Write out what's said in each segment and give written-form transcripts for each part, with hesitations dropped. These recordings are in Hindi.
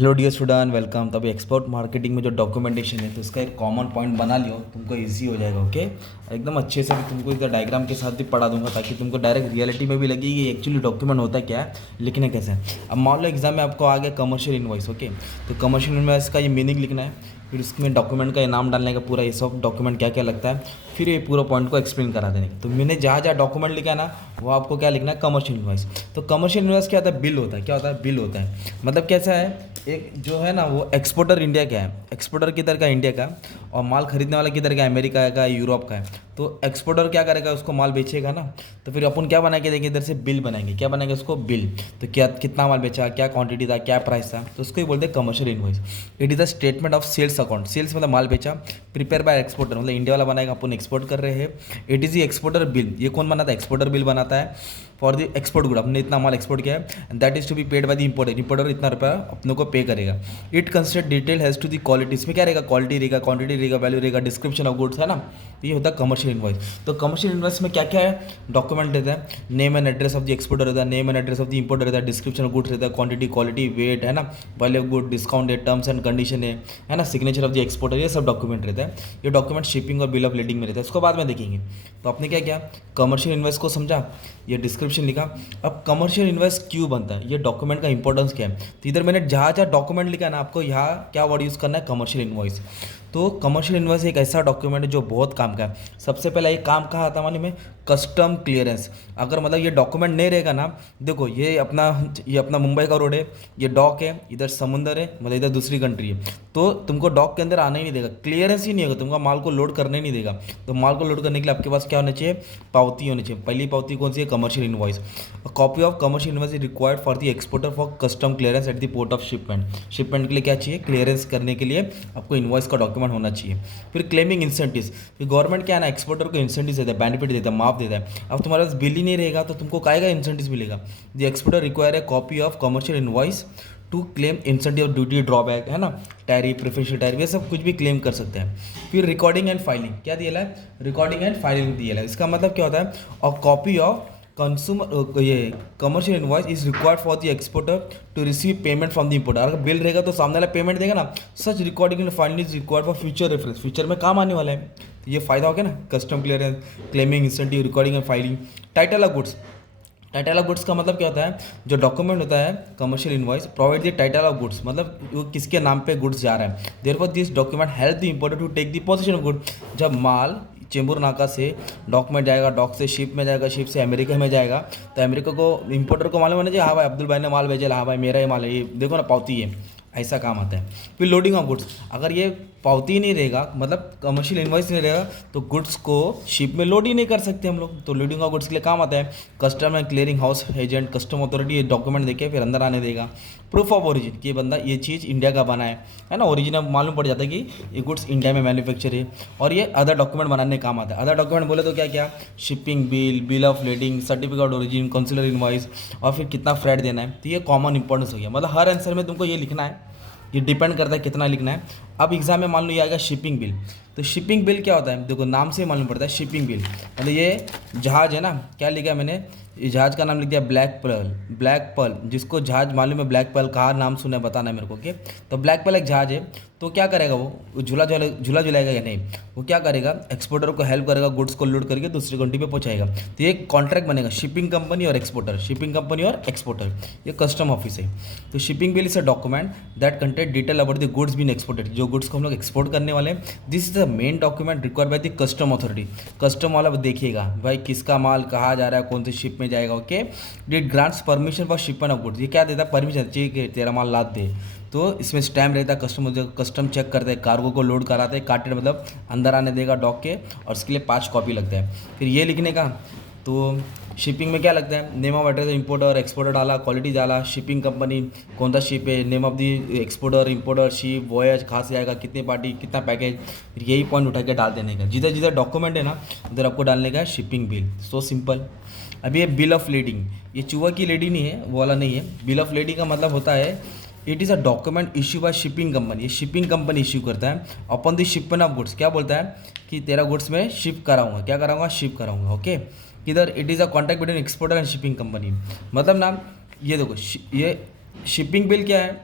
Hello dear student, welcome. तभी एक्सपोर्ट मार्केटिंग में जो डॉक्यूमेंटेशन है तो इसका एक कॉमन पॉइंट बना लियो, तुमको इजी हो जाएगा। ओके, एकदम अच्छे से मैं तुमको इधर डायग्राम के साथ भी पढ़ा दूंगा ताकि तुमको डायरेक्ट रियलिटी में भी लगे कि एक्चुअली डॉक्यूमेंट होता क्या है, लिखने कैसे है। अब मान लो एग्जाम में आपको आ गया कमर्शियल इनवॉइस। ओके, तो कमर्शियल इनवॉइस का ये मीनिंग लिखना है, फिर उसमें डॉक्यूमेंट का नाम डालने का, पूरा ये सब डॉक्यूमेंट क्या क्या लगता है, फिर ये पूरा पॉइंट को एक्सप्लेन करा देने। तो मैंने जहाँ जहाँ डॉक्यूमेंट लिखा है ना, वो आपको क्या लिखना है, कमर्शियल इनवॉइस। तो कमर्शियल इनवॉइस क्या होता है, बिल होता है। क्या होता है, बिल होता है। मतलब कैसा है, एक जो है ना वो एक्सपोर्टर इंडिया का है, एक्सपोर्टर किधर का, इंडिया का, और माल खरीदने वाला किधर का, अमेरिका का, यूरोप का है। तो एक्सपोर्टर क्या करेगा, उसको माल बेचेगा ना, तो फिर अपन क्या बनाएंगे, देखिए इधर से बिल बनाएंगे। क्या बनाएंगे, उसको बिल। तो क्या कितना माल बेचा, क्या क्वांटिटी था, क्या प्राइस था, तो उसको ही बोलते हैं commercial invoice. It is the statement of sales account. Sales मतलब माल बेचा, प्रिपेयर बाय एक्सपोर्टर, मतलब इंडिया वाला बनाएगा, अपन एक्सपोर्ट कर रहे हैं। It is the exporter bill. ये कौन बनाता है, एक्सपोर्टर बिल बनाता है फॉर द एक्सपोर्ट गुड। हमने इतना माल एक्सपोर्ट किया है, that is to be paid by the importer. Importer इतना रुपया अपनों को पे करेगा। It consider detail has to the quality. इसमें क्या रहेगा, क्वालिटी रहेगा, क्वांटिटी रहेगा, वैल्यू रहेगा, डिस्क्रिप्शन ऑफ गुड्स है ना। ये होता है कमर्शियल इनवॉइस। तो कमर्शियल इनवॉइस में क्या क्या है, डॉक्यूमेंट रहता है, name and address of the exporter रहता है, name and address of the importer रहता है, डिस्क्रिप्शन ऑफ गुड्स रहता है, क्वांटिटी, क्वालिटी, वेट है ना, वैल्यू ऑफ गुड, डिस्काउंट है, टर्म्स एंड कंडीशन है ना, सिग्नेचर ऑफ द एक्सपोर्टर, ये सब डॉक्यूमेंट रहता है। ये डॉक्यूमेंट शिपिंग और बिल ऑफ लीडिंग में रहता है, इसको बाद में देखेंगे। तो आपने क्या किया, कमर्शियल इनवॉइस को समझा, ये डिस्क्रिप्शन लिखा। अब कमर्शियल इनवॉइस क्यों बनता है, ये डॉक्यूमेंट का इंपॉर्टेंस क्या है। तो इधर मैंने जहाँ जहाँ डॉक्यूमेंट लिखा है ना, आपको यहाँ क्या वर्ड यूज़ करना है, कमर्शियल इनवॉइस। तो कमर्शियल इनवॉइस एक ऐसा डॉक्यूमेंट है जो बहुत काम का है। सबसे पहला ये काम कहाँ आता है मालूम है, कस्टम क्लियरेंस। अगर मतलब ये डॉक्यूमेंट नहीं रहेगा ना, देखो ये अपना मुंबई का रोड है, ये डॉक है, इधर समुंदर है, मतलब इधर दूसरी कंट्री है, तो तुमको डॉक के अंदर आना ही नहीं देगा, क्लियरेंस ही नहीं होगा, तुमको माल को लोड करने ही नहीं देगा। तो माल को लोड करने के लिए आपके पास क्या होना चाहिए, पावती होनी चाहिए। पहली पावती कौन सी है, commercial invoice. Copy of commercial invoice is required for the exporter for custom clearance at the port of shipment. Shipment के लिए क्या चाहिए, क्लियरेंस करने के लिए आपको इनवॉइस का डॉक्यूमेंट होना चाहिए। फिर क्लेमिंग इंसेंटिव्स, गवर्नमेंट क्या है ना, एक्सपोर्टर को इंसेंटिव देता है, बेनिफिट देता है, माफ देता है। अब तुम्हारे पास बिल ही नहीं रहेगा तो तुमको काहेगा इंसेंटिव मिलेगा। The exporter require a copy of commercial invoice to claim incentive, duty drawback है ना, टैरिफ, प्रेफरेंशियल टैरिफ, ये सब कुछ भी क्लेम कर सकते हैं। फिर रिकॉर्डिंग एंड फाइलिंग क्या दिया है, रिकॉर्डिंग एंड फाइलिंग दिया है। इसका मतलब क्या होता है, और कॉपी ऑफ कंज्यूमर ये commercial invoice is required for the exporter to receive payment from the importer. अगर बिल रहेगा तो सामने वाला पेमेंट देगा ना। Such recording and filing is required for future reference, future में काम आने वाला है। तो ये फायदा हो गया ना, custom clearance, claiming incentive, recording and filing. Title of goods, title of goods का मतलब क्या होता है, जो डॉक्यूमेंट होता है commercial invoice provide the title of goods, मतलब वो किसके नाम पे गुड्स जा रहा है। Therefore this document help the importer to take the position of good. जब माल चेंबूर नाका से डॉक में जाएगा, डॉक से शिप में जाएगा, शिप से अमेरिका में जाएगा, तो अमेरिका को इंपोर्टर को मालूम होना चाहिए, हाँ भाई अब्दुल भाई ने माल भेजा, हाँ भाई मेरा ही माल है, ये देखो ना पावती है। ऐसा काम आता है। फिर लोडिंग ऑफ गुड्स, अगर ये पावती नहीं रहेगा, मतलब कमर्शियल इनवॉइस नहीं रहेगा, तो गुड्स को शिप में लोड ही नहीं कर सकते हम लोग। तो लोडिंग ऑफ गुड्स के लिए काम आता है। Custom and clearing house agent, custom authority ये डॉक्यूमेंट देके फिर अंदर आने देगा। प्रूफ ऑफ ओरिजिन, कि ये बंदा ये चीज़ इंडिया का बना है ना, ओरिजिन मालूम पड़ जाता है कि ये गुड्स इंडिया में मैन्युफैक्चर है। और ये अदर डॉक्यूमेंट बनाने काम आता है। अदर डॉक्यूमेंट बोले तो क्या क्या, shipping bill, bill of lading, certificate of origin, consular invoice, और फिर कितना फ्रेट देना है। तो ये कॉमन इंपॉर्टेंस हो गया, मतलब हर आंसर में तुमको ये लिखना है, ये डिपेंड करता है कितना लिखना है। अब एग्जाम में मान लो ये आएगा शिपिंग बिल। तो शिपिंग बिल क्या होता है, देखो नाम से मालूम पड़ता है शिपिंग बिल, मतलब ये जहाज़ है ना, क्या लिखा है मैंने, ये जहाज़ का नाम लिख दिया ब्लैक पर्ल। ब्लैक पर्ल, जिसको जहाज़ मालूम है ब्लैक पर्ल, कहाँ नाम सुना है बताना है मेरे को। ओके, तो ब्लैक पर्ल एक जहाज़ है। तो क्या करेगा वो झूला झुलाएगा या नहीं, वो क्या करेगा, एक्सपोर्टर को हेल्प करेगा, गुड्स को लोड करके दूसरी कंट्री पे पहुंचाएगा। तो ये कॉन्ट्रैक्ट बनेगा शिपिंग कंपनी और एक्सपोर्टर, शिपिंग कंपनी और एक्सपोर्टर, ये कस्टम ऑफिस है। तो shipping bill is a document that contain detail about the goods been exported, जो गुड्स को हम लोग एक्सपोर्ट करने वाले हैं। This is the main document required by the custom authority. Custom वाला देखिएगा भाई किसका माल कहाँ जा रहा है, कौन से शिप में जाएगा। ओके, डिट grants permission for shipment of goods, ये क्या देता है, परमिशन चाहिए कि तेरा माल लाद दे। तो इसमें स्टैम्प रहता है, कस्टम चेक करते हैं, कार्गो को लोड कराते हैं, कार्टेड मतलब अंदर आने देगा डॉक के, और इसके लिए 5 कॉपी लगता है। फिर ये लिखने का, तो शिपिंग में क्या लगता है, name of address importer, exporter डाला, क्वालिटी डाला, शिपिंग कंपनी कौन सा शिप है, name of the exporter, importer, ship, voyage कहाँ से आएगा, कितने पार्टी, कितना पैकेज। फिर यही पॉइंट उठा के डाल देने का, जिधर जिधर डॉक्यूमेंट है ना उधर आपको डालने का है शिपिंग बिल। So simple. अभी ये बिल ऑफ लेडिंग, ये चूहा की लेडी नहीं है, वो वाला नहीं है। बिल ऑफ लेडिंग का मतलब होता है it is a document issue bye shipping company, ये शिपिंग कंपनी इश्यू करता है upon the shipment of goods. क्या बोलता है कि तेरा गुड्स में शिप कराऊंगा, क्या कराऊंगा, शिप कराऊंगा। ओके, किधर, it is a contract between exporter and shipping company, मतलब ना ये देखो ये शिपिंग बिल क्या है,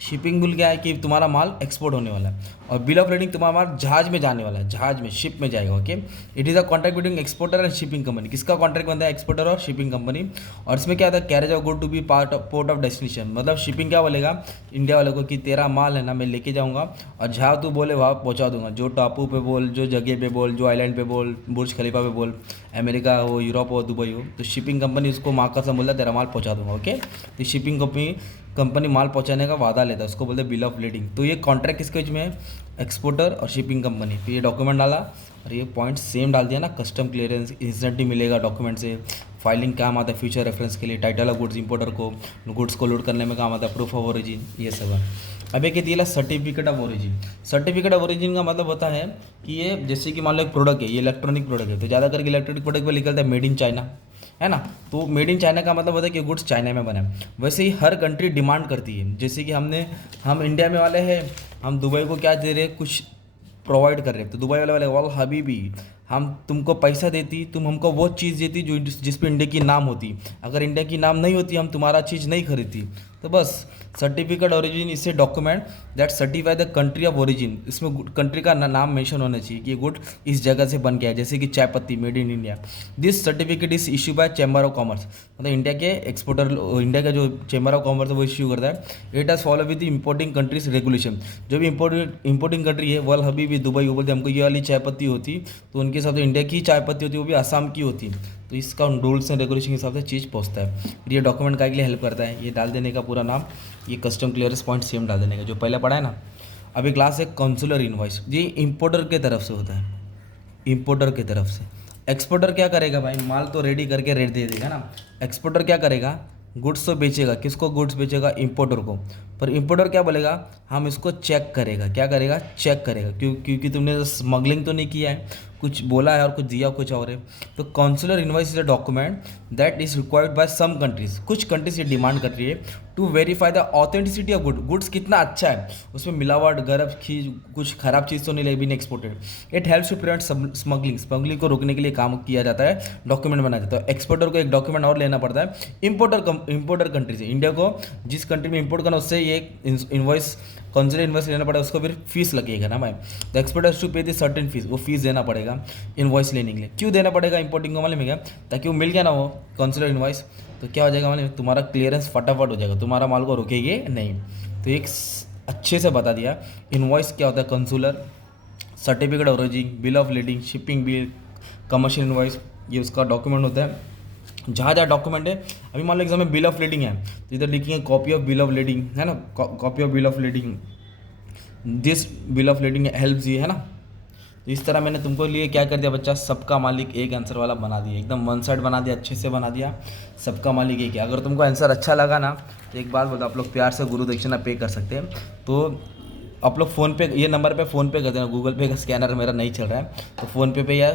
शिपिंग बिल क्या है कि तुम्हारा माल एक्सपोर्ट होने वाला है, और बिल ऑफ लेडिंग तुम्हारा माल जहाज में जाने वाला है, जहाज में शिप में जाएगा। Okay, it is a contract between exporter and shipping company. किसका कॉन्ट्रैक्ट बनता है? एक्सपोर्टर और शिपिंग कंपनी। और इसमें क्या होता है? Carriage of good to be port of destination. मतलब शिपिंग क्या बोलेगा इंडिया वाले को कि तेरा माल है ना मैं लेके जाऊँगा, और जहाँ तू बोले वहाँ पहुँचा दूंगा। जो टापू पे बोल, जो जगह पे बोल, जो आइलैंड पे बोल, बुर्ज खलीफा पे बोल, अमेरिका हो, यूरोप हो, दुबई हो, तो शिपिंग कंपनी उसको माँ का बोलता है तेरा माल पहुँचा दूंगा। ओके, तो शिपिंग कंपनी माल पहुंचाने का वादा लेता है, उसको बोलते हैं बिल ऑफ लीडिंग। तो ये कॉन्ट्रैक्ट किसके बीच में है? एक्सपोर्टर और शिपिंग कंपनी। तो ये डॉक्यूमेंट डाला और ये पॉइंट सेम डाल दिया ना, कस्टम क्लियरेंस इंस्टेंटली मिलेगा डॉक्यूमेंट से। फाइलिंग काम आता है फ्यूचर रेफरेंस के लिए, टाइटल ऑफ गुड्स इंपोर्टर को गुड्स को लोड करने में काम आता है, प्रूफ ऑफ ओरिजिन, ये सब है। अब एक दिया certificate of origin. Certificate of origin का मतलब होता है कि ये जैसे कि मान लो एक प्रोडक्ट है, ये इलेक्ट्रॉनिक प्रोडक्ट है, तो ज़्यादा करके इलेक्ट्रॉनिक प्रोडक्ट पर निकलता है मेड इन चाइना, है ना। तो मेड इन चाइना का मतलब होता है कि गुड्स चाइना में बने। वैसे ही हर कंट्री डिमांड करती है, जैसे कि हम इंडिया में वाले हैं, हम दुबई को क्या दे रहे हैं? कुछ प्रोवाइड कर रहे हैं, तो दुबई वाले वाल हबीबी हम तुमको पैसा देती, तुम हमको वो चीज़ देती जो जिस पे इंडिया की नाम होती। अगर इंडिया की नाम नहीं होती हम तुम्हारा चीज़ नहीं खरीदती। तो बस सर्टिफिकेट ओरिजिन इससे document that certify the country of origin. इसमें कंट्री का नाम मेंशन होना चाहिए कि ये गुड इस जगह से बन गया है, जैसे कि चाय पत्ती made in India. This certificate is issue bye chamber of commerce. मतलब इंडिया के एक्सपोर्टर, इंडिया का जो चैम्बर ऑफ कॉमर्स है वो इश्यू करता है। It has follow with the importing countries regulation. जो भी इंपोर्टिंग कंट्री है वल हबीबी दुबई, वो बोलते हमको ये वाली चाय पत्ती होती, तो उनके हिसाब से इंडिया की चाय पत्ती होती, वो भी आसाम की होती, तो इसका रूल्स एंड रेगुलेशन के हिसाब से चीज़ पहुँचता है। फिर ये डॉक्यूमेंट का के लिए हेल्प करता है, ये डाल देने का पूरा नाम, ये कस्टम क्लियरेंस पॉइंट सेम डाल देने का जो पहले पढ़ा है ना। अभी क्लास है कॉन्सुलर इनवॉइस, ये इंपोर्टर के तरफ से होता है, इंपोर्टर की तरफ से। एक्सपोर्टर क्या करेगा भाई? माल तो रेडी करके रेट दे देगा ना। एक्सपोर्टर क्या करेगा? गुड्स तो बेचेगा, किसको गुड्स बेचेगा? इंपोर्टर को। पर इंपोर्टर क्या बोलेगा? हम इसको चेक करेगा। क्या करेगा? चेक करेगा। क्योंकि तुमने स्मगलिंग तो नहीं किया है, कुछ बोला है और कुछ दिया कुछ और है। तो consular invoice is a document that is required by some countries. कुछ कंट्रीज ये डिमांड कर रही है to verify the authenticity of goods कितना अच्छा है, उसमें मिलावट गरब चीज कुछ खराब चीज़ तो नहीं been exported. It helps to prevent smuggling को रोकने के लिए काम किया जाता है, डॉक्यूमेंट बनाया जाता है। एक्सपोर्टर को एक डॉक्यूमेंट और लेना पड़ता है। इंपोर्टर कंट्री से, इंडिया को जिस कंट्री में इंपोर्ट करना उससे ये इन्वॉइस कॉन्सुलर इन्वॉइस लेना पड़ेगा, उसको फिर फीस लगेगा ना भाई। द एक्सपोर्टर टू पे द सर्टेन फीस, वो फीस देना पड़ेगा इन्वॉइस लेने के लिए। क्यों देना पड़ेगा इंपोर्टिंग को मालूम है क्या? ताकि वो मिल गया ना वो कॉन्सुलर इन्वॉइस, तो क्या हो जाएगा मालूम है? तुम्हारा क्लियरेंस फटाफट हो जाएगा, तुम्हारा माल को रुकेगी नहीं। तो एक अच्छे से बता दिया इन्वॉइस क्या होता है, consular, certificate of origin, bill of leading, shipping bill, commercial invoice, ये उसका डॉक्यूमेंट होता है। जहाँ जहाँ डॉक्यूमेंट है, अभी मान लो एग्जाम में बिल ऑफ लीडिंग है, तो इधर लिखेंगे copy of bill of leading, है ना, copy of bill of leading, this bill of leading helps ये, है ना। तो इस तरह मैंने तुमको लिए क्या कर दिया बच्चा, सबका मालिक एक आंसर वाला बना दिया, एकदम वन साइड बना दिया, अच्छे से बना दिया। सबका मालिक एक है। अगर तुमको आंसर अच्छा लगा ना तो एक बात बोलता, आप लोग प्यार से गुरु दक्षिणा पे कर सकते हैं। तो आप लोग फ़ोन पे, ये नंबर पे फ़ोन पे कर देना, गूगल पे का स्कैनर मेरा नहीं चल रहा है, तो फ़ोन पे या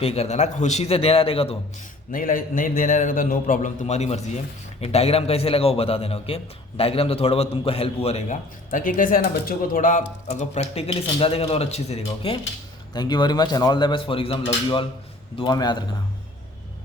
पे कर देना। खुशी से देना रहेगा तो, नहीं देना रहेगा तो नो प्रॉब्लम, तुम्हारी मर्जी है। ये डायग्राम कैसे लगा वो बता देना, ओके। डायग्राम तो थोड़ा बहुत तुमको हेल्प हुआ रहेगा, ताकि कैसे है ना बच्चों को थोड़ा अगर प्रैक्टिकली समझा देगा तो और अच्छे से रहेगा, okay. Thank you very much and all the best for exam. Love you all, दुआ में याद रखना।